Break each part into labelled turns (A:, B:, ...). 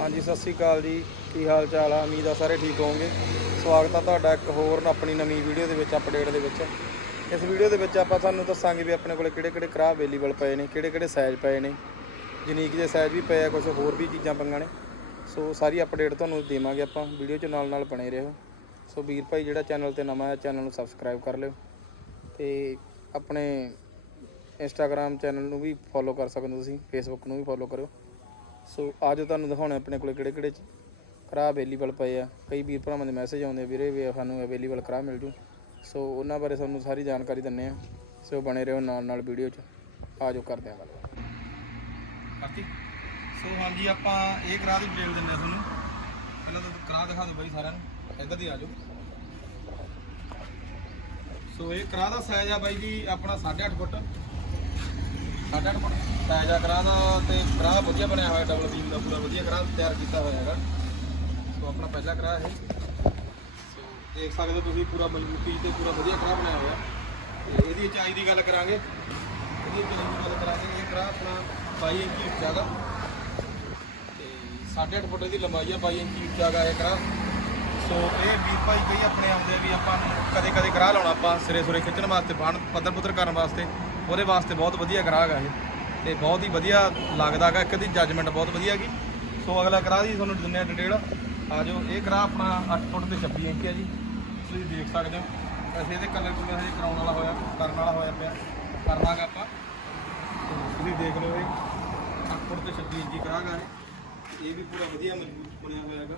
A: ਹਾਂਜੀ, ਸਤਿ ਸ੍ਰੀ ਅਕਾਲ ਜੀ। ਕੀ ਹਾਲ ਚਾਲ ਆ? ਉਮੀਦ ਆ ਸਾਰੇ ਠੀਕ ਹੋਵੋਗੇ। ਸਵਾਗਤ ਆ ਤੁਹਾਡਾ ਇੱਕ ਹੋਰ ਆਪਣੀ ਨਵੀਂ ਵੀਡੀਓ ਦੇ ਵਿੱਚ ਅਪਡੇਟ ਦੇ ਵਿੱਚ। ਇਸ ਵੀਡੀਓ ਦੇ ਵਿੱਚ ਆਪਾਂ ਤੁਹਾਨੂੰ ਦੱਸਾਂਗੇ ਵੀ ਆਪਣੇ ਕੋਲੇ ਕਿਹੜੇ ਕਿਹੜੇ ਕਰਾਹ ਅਵੇਲੇਬਲ ਪਏ ਨੇ ਕਿਹੜੇ ਕਿਹੜੇ ਸਾਈਜ਼ ਪਏ ਨੇ। ਯੂਨੀਕ ਦੇ ਸਾਈਜ਼ ਵੀ ਪਏ ਆ ਕੁਝ ਹੋਰ ਵੀ ਚੀਜ਼ਾਂ ਪਈਆਂ ਨੇ। ਸੋ ਸਾਰੀ ਅਪਡੇਟ ਤੁਹਾਨੂੰ ਦੇਵਾਂਗੇ ਆਪਾਂ। ਵੀਡੀਓ 'ਚ ਨਾਲ ਨਾਲ ਬਣੇ ਰਹੋ। ਸੋ ਵੀਰ ਭਾਈ, ਜਿਹੜਾ ਚੈਨਲ ਤੇ ਨਵਾਂ ਹੈ ਚੈਨਲ ਨੂੰ ਸਬਸਕ੍ਰਾਈਬ ਕਰ ਲਿਓ। ਤੇ ਆਪਣੇ ਇੰਸਟਾਗ੍ਰam ਚੈਨਲ ਨੂੰ ਵੀ ਫੋਲੋ ਕਰ ਸਕਦੇ ਹੋ ਤੁਸੀਂ ਫੇਸਬੁੱਕ ਨੂੰ ਵੀ ਫੋਲੋ ਕਰਿਓ। ਸੋ ਅੱਜ ਤੁਹਾਨੂੰ ਦਿਖਾਉਣੇ ਆਪਣੇ ਕੋਲੇ ਕਿਹੜੇ ਕਿਹੜੇ ਕਰਾ ਅਵੇਲੇਬਲ ਪਏ ਆ। ਕਈ ਵੀਰ ਭਰਾਵਾਂ ਦੇ ਮੈਸੇਜ ਆਉਂਦੇ ਵੀਰੇ ਵੀ ਸਾਨੂੰ ਅਵੇਲੇਬਲ ਕਰਾ ਮਿਲ ਜੂ। ਸੋ ਉਹਨਾਂ ਬਾਰੇ ਸਾਨੂੰ ਸਾਰੀ ਜਾਣਕਾਰੀ ਦਿੰਨੇ ਆ ਸੋ ਬਣੇ ਰਹੋ ਨਾਲ ਨਾਲ ਵੀਡੀਓ 'ਚ। ਆਜੋ ਕਰਦੇ ਆ ਗੱਲ। ਕਾਤੀ ਸੋ ਹਾਂਜੀ, ਆਪਾਂ ਇਹ ਕਰਾ ਦੀ ਡਿਟੇਲ ਦਿੰਨੇ ਆ ਤੁਹਾਨੂੰ। ਪਹਿਲਾਂ ਤਾਂ ਕਰਾ ਦਿਖਾ ਦਿਓ ਬਾਈ ਸਾਰਿਆਂ ਨੂੰ। ਇੱਧਰ ਦੀ ਆਜੋ ਸੋ ਇਹ ਕਰਾ ਦਾ ਸਾਈਜ਼ ਆ ਬਾਈ ਜੀ, ਆਪਣਾ 8.5 ਫੁੱਟ। 8.5 ਫੁੱਟ ਸਾਈਜ਼ ਆ ਕਰਾ ਦਾ ਤੇ ਕਰਾ ਵਧੀਆ ਬਣਿਆ ਹੋਇਆ ਡਬਲ ਬੀਮ ਦਾ, ਪੂਰਾ ਵਧੀਆ ਕਰਾ ਤਿਆਰ ਕੀਤਾ ਹੋਇਆ ਹੈਗਾ। ਸੋ ਆਪਣਾ ਪਹਿਲਾ ਕਰਾ ਇਹ। ਸੋ ਦੇਖ ਸਕਦੇ ਹੋ ਤੁਸੀਂ ਪੂਰਾ ਮਜ਼ਬੂਤੀ ਤੇ ਪੂਰਾ ਵਧੀਆ ਕਰਾ ਬਣਿਆ ਹੋਇਆ। ਤੇ ਇਹਦੀ ਉਚਾਈ ਦੀ ਗੱਲ ਕਰਾਂਗੇ। ਇਹਦੀ ਉਚਾਈ ਦੀ ਗੱਲ ਕਰਾਂਗੇ, ਇਹ ਕਰਾ ਆਪਣਾ 22 ਇੰਚ ਉੱਚਾ ਦਾ ਤੇ 8.5 ਫੁੱਟ ਦੀ ਲੰਬਾਈ ਆ 22 ਇੰਚ ਉੱਚਾ ਗਾ ਇਹ ਕਰਾ ਸੋ ਇਹ ਵੀਰ ਭਾਈ ਕਈ ਆਪਣੇ ਆਉਂਦੇ ਆ ਵੀ ਆਪਾਂ ਕਦੇ ਕਦੇ ਕਰਾ ਲਾਉਣਾ ਆਪਾਂ ਸਿਰੇ ਸੁਰੇ ਖਿੱਚਣ ਵਾਸਤੇ, ਬਾਣ ਪੱਧਰ ਪੁੱਧਰ ਕਰਨ ਵਾਸਤੇ। ਉਹਦੇ ਵਾਸਤੇ ਬਹੁਤ ਵਧੀਆ ਕਰਾ ਗਾ ਇਹ। ਤੇ ਬਹੁਤ ਹੀ ਵਧੀਆ ਲੱਗਦਾ ਗਾ ਇੱਕ ਦੀ ਜੱਜਮੈਂਟ ਬਹੁਤ ਵਧੀਆ ਹੈਗੀ। ਸੋ ਅਗਲਾ ਕਰਾ ਦੀ ਤੁਹਾਨੂੰ ਦਿੰਨੇ ਆ ਡਿਟੇਲ ਆ ਜਾਓ, ਇਹ ਕਰਾ ਆਪਣਾ 8 ਫੁੱਟ ਤੇ 26 ਇੰਚ ਹੈ ਜੀ। ਤੁਸੀਂ ਦੇਖ ਸਕਦੇ ਹੋ। ਵੈਸੇ ਇਹਦੇ ਕਲਰ ਕੁਲਰ ਹਜੇ ਕਰਾਉਣ ਵਾਲਾ ਹੋਇਆ, ਕਰਨ ਵਾਲਾ ਹੋਇਆ ਪਿਆ। ਕਰਨਾਗਾ ਆਪਾਂ। ਤੇ ਤੁਸੀਂ ਦੇਖ ਲਓ ਇਹ। 8 ਫੁੱਟ ਤੇ 26 ਇੰਚੀ ਕਰਾਗਾ ਇਹ। ਇਹ ਵੀ ਪੂਰਾ ਵਧੀਆ ਮਜ਼ਬੂਤ ਬਣਿਆ ਹੋਇਆ ਹੈਗਾ।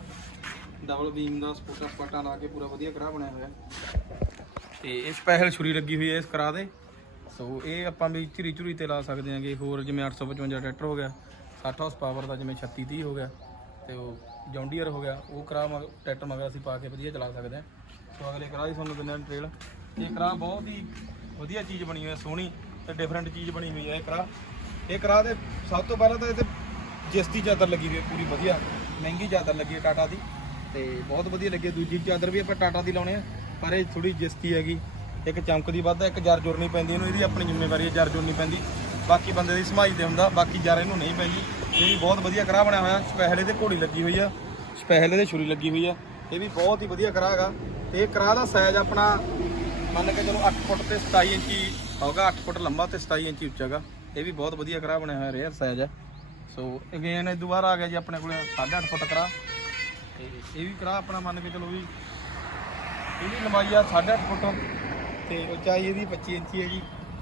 A: ਡਬਲ ਬੀਮ ਦਾ ਸਪੋਟਾ ਸਪਾਟਾ ਲਾ ਕੇ ਪੂਰਾ ਵਧੀਆ ਕਰਾ ਬਣਿਆ ਹੋਇਆ। ਤੇ ਇਹ ਸਪੈਸ਼ਲ ਛੁਰੀ ਲੱਗੀ ਹੋਈ ਹੈ ਇਸ ਕਰਾ ਦੇ। ਸੋ ਇਹ ਆਪਾਂ ਵੀ ਝਰੀ ਝੁਰੀ ਤੇ ਲਾ ਸਕਦੇ ਹਾਂਗੇ। ਹੋਰ ਜਿਵੇਂ 855 ਟਰੈਕਟਰ ਹੋ ਗਿਆ 60 ਹਾਰਸ ਪਾਵਰ ਦਾ ਜਿਵੇਂ 36 30 ਹੋ ਗਿਆ, ਤੇ ਉਹ ਜੌਂਡੀਅਰ ਹੋ ਗਿਆ, ਉਹ ਕਰਾ ਮਗ, ਟਰੈਕਟਰ ਮਗਰ ਅਸੀਂ ਪਾ ਕੇ ਵਧੀਆ ਚਲਾ ਸਕਦੇ ਹਾਂ। ਸੋ ਅਗਲੇ ਕਰਾ ਹੀ ਤੁਹਾਨੂੰ ਦਿੰਦੇ ਹਾਂ ਟ੍ਰੇਲ ਇਹ ਕਰਾ ਬਹੁਤ ਹੀ ਵਧੀਆ ਚੀਜ਼ ਬਣੀ ਹੋਈ ਹੈ, ਸੋਹਣੀ ਤੇ ਡਿਫਰੈਂਟ ਚੀਜ਼ ਬਣੀ ਹੋਈ ਹੈ ਇਹ ਕਰਾ ਇਹ ਕਰਾ ਦੇ ਸਭ ਤੋਂ ਪਹਿਲਾਂ ਤਾਂ ਇਹ ਤੇ ਜਿਸ ਚਾਦਰ ਲੱਗੀ ਹੋਈ ਹੈ, ਪੂਰੀ ਵਧੀਆ। ਮਹਿੰਗੀ ਚਾਦਰ ਲੱਗੀ ਹੈ ਟਾਟਾ ਦੀ, ਤੇ ਬਹੁਤ ਵਧੀਆ ਲੱਗੀ ਦੂਜੀ ਚਾਦਰ ਵੀ ਆਪਾਂ ਟਾਟਾ ਦੀ ਲਾਉਣੇ ਆ, ਪਰ ਇਹ ਥੋੜੀ ਜਿਸਤੀ ਹੈਗੀ। ਇੱਕ ਚਮਕਦੀ ਵੱਧ ਹੈ ਇੱਕ ਜਰ ਜੁਰਨੀ ਪੈਂਦੀ, ਇਹਨੂੰ ਇਹਦੀ ਆਪਣੀ ਜ਼ਿੰਮੇਵਾਰੀ ਹੈ, ਜਰ ਜੁਰਨੀ ਪੈਂਦੀ। ਬਾਕੀ ਬੰਦੇ ਦੀ ਸਮਾਈ ਤੇ ਹੁੰਦਾ, ਬਾਕੀ ਜਰ ਇਹਨੂੰ ਨਹੀਂ ਪੈਂਦੀ। ਇਹ ਵੀ ਬਹੁਤ ਵਧੀਆ ਕਰਾ ਬਣਿਆ ਹੋਇਆ, ਸਪੈਸ਼ਲ ਇਹਦੇ ਘੋੜੀ ਲੱਗੀ ਹੋਈ ਆ, ਸਪੈਸ਼ਲ ਇਹਦੇ ਛੁਰੀ ਲੱਗੀ ਹੋਈ ਆ। ਇਹ ਵੀ ਬਹੁਤ ਹੀ ਵਧੀਆ ਕਰਾ ਹੈਗਾ। ਤੇ ਇਹ ਕਰਾ ਦਾ ਸਾਈਜ਼ ਆਪਣਾ, ਮੰਨ ਕੇ ਚਲੋ 8 ਫੁੱਟ ਤੇ 27 ਇੰਚੀ ਹੋਗਾ 8 ਫੁੱਟ ਲੰਬਾ ਤੇ 27 ਇੰਚੀ ਉੱਚਾ ਹੈਗਾ। ਇਹ ਵੀ ਬਹੁਤ ਵਧੀਆ ਕਰਾ ਬਣਿਆ ਹੋਇਆ ਰੇਅਰ ਸਾਈਜ਼ ਹੈ ਸੋ ਅਗੇਨ ਇਹ ਦੁਬਾਰਾ ਆ ਗਿਆ ਜੀ ਆਪਣੇ ਕੋਲੇ 8.5 ਫੁੱਟ ਕਰਾ ਤੇ ਇਹ ਵੀ ਕਰਾ ਆਪਣਾ ਮੰਨ ਕੇ ਚਲੋ ਵੀ, ਇਹਦੀ ਲੰਬਾਈ ਆ 8.5 ਫੁੱਟ। ਤੇ ਉਚਾਈ ਇਹਦੀ 25 ਇੰਚੀ ਹੈ ਜੀ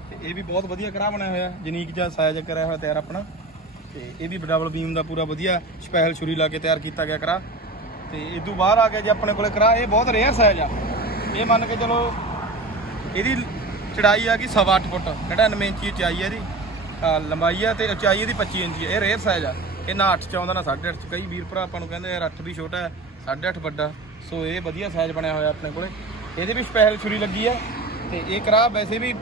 A: ਤੇ ਇਹ ਵੀ ਬਹੁਤ ਵਧੀਆ ਕਰਾ ਬਣਿਆ ਹੋਇਆ। ਜਨੀਕ ਜਿਹਾ ਸਾਈਜ਼ ਕਰਿਆ ਹੋਇਆ ਤਿਆਰ ਆਪਣਾ। ਤੇ ਇਹ ਵੀ ਡਬਲ ਬੀਮ ਦਾ ਪੂਰਾ ਵਧੀਆ ਸਪੈਸ਼ਲ ਛੁਰੀ ਲਾ ਕੇ ਤਿਆਰ ਕੀਤਾ ਗਿਆ ਕਰਾ ਤੇ ਇਹ ਤੋਂ ਬਾਹਰ ਆ ਗਿਆ ਜੇ ਆਪਣੇ ਕੋਲੇ ਕਰਾ ਇਹ ਬਹੁਤ ਰੇਅਰ ਸਾਈਜ਼ ਆ। ਇਹ ਮੰਨ ਕੇ ਚਲੋ ਇਹਦੀ ਚੜਾਈ ਆ ਗਈ 8.5 ਫੁੱਟ। 99 ਇੰਚੀ ਉਚਾਈ ਹੈ ਇਹਦੀ। ਲੰਬਾਈ ਆ ਤੇ ਉਚਾਈ ਇਹਦੀ 25 ਇੰਚੀ ਆ। ਇਹ ਰੇਅਰ ਸਾਈਜ਼ ਆ। ਇਹ ਨਾ 8 ਚ ਆਉਂਦਾ ਨਾ 8.5 ਚ ਕਈ ਵੀਰ ਭਰਾ ਆਪਾਂ ਨੂੰ ਕਹਿੰਦੇ ਯਾਰ 8 ਵੀ ਛੋਟਾ ਹੈ 8.5 ਵੱਡਾ। ਸੋ ਇਹ ਵਧੀਆ ਸਾਈਜ਼ ਬਣਿਆ ਹੋਇਆ ਆਪਣੇ ਕੋਲੇ। ਇਹਦੇ ਵੀ ਸਪੈਸ਼ਲ ਛੁਰੀ ਲੱਗੀ ਆ। ਤੇ ਇਹ ਕਰਾ, ਵੈਸੇ ਵੀ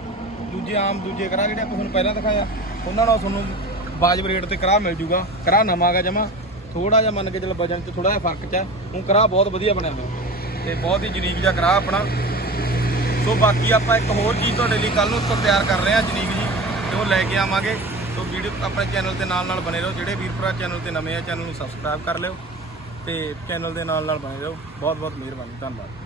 A: ਦੂਜੇ ਆਮ ਦੂਜੇ ਕਰਾ ਜਿਹੜੇ ਆਪਾਂ ਤੁਹਾਨੂੰ ਪਹਿਲਾਂ ਦਿਖਾਇਆ, ਉਹਨਾਂ ਨਾਲ ਤੁਹਾਨੂੰ ਵਾਜਬ ਰੇਟ ਤੇ ਕਰਾ ਮਿਲ ਜੂਗਾ। ਕਰਾ ਨਵਾਂਗਾ ਜਮਾ ਥੋੜਾ ਜਿਹਾ ਮੰਨ ਕੇ ਚੱਲ ਵਜਨ ਤੇ ਥੋੜਾ ਜਿਹਾ ਫ਼ਰਕ ਚ ਉਹ ਕਰਾ ਬਹੁਤ ਵਧੀਆ ਬਣਿਆ ਹੋਇਆ। ਤੇ ਬਹੁਤ ਹੀ ਯੂਨੀਕ ਜਿਹਾ ਕਰਾ ਆਪਣਾ। ਸੋ ਬਾਕੀ ਆਪਾਂ ਇੱਕ ਹੋਰ ਚੀਜ਼ ਤੁਹਾਡੇ ਲਈ ਕੱਲ ਨੂੰ ਉੱਤਰ ਤਿਆਰ ਕਰ ਰਹੇ ਹਾਂ ਜਨੀਕ ਜੀ, ਤੇ ਉਹ ਲੈ ਕੇ ਆਵਾਂਗੇ। ਸੋ ਵੀਡੀਓ ਆਪਣੇ ਚੈਨਲ ਦੇ ਨਾਲ ਨਾਲ ਬਣੇ ਰਹੋ, ਜਿਹੜੇ ਵੀਰ ਭਰਾ ਚੈਨਲ ਤੇ ਨਵੇਂ ਆ, ਚੈਨਲ ਨੂੰ ਸਬਸਕ੍ਰਾਈਬ ਕਰ ਲਿਓ ਤੇ ਚੈਨਲ ਦੇ ਨਾਲ ਨਾਲ ਬਣੇ ਰਹੋ। ਬਹੁਤ ਬਹੁਤ ਮਿਹਰਬਾਨੀ, ਧੰਨਵਾਦ।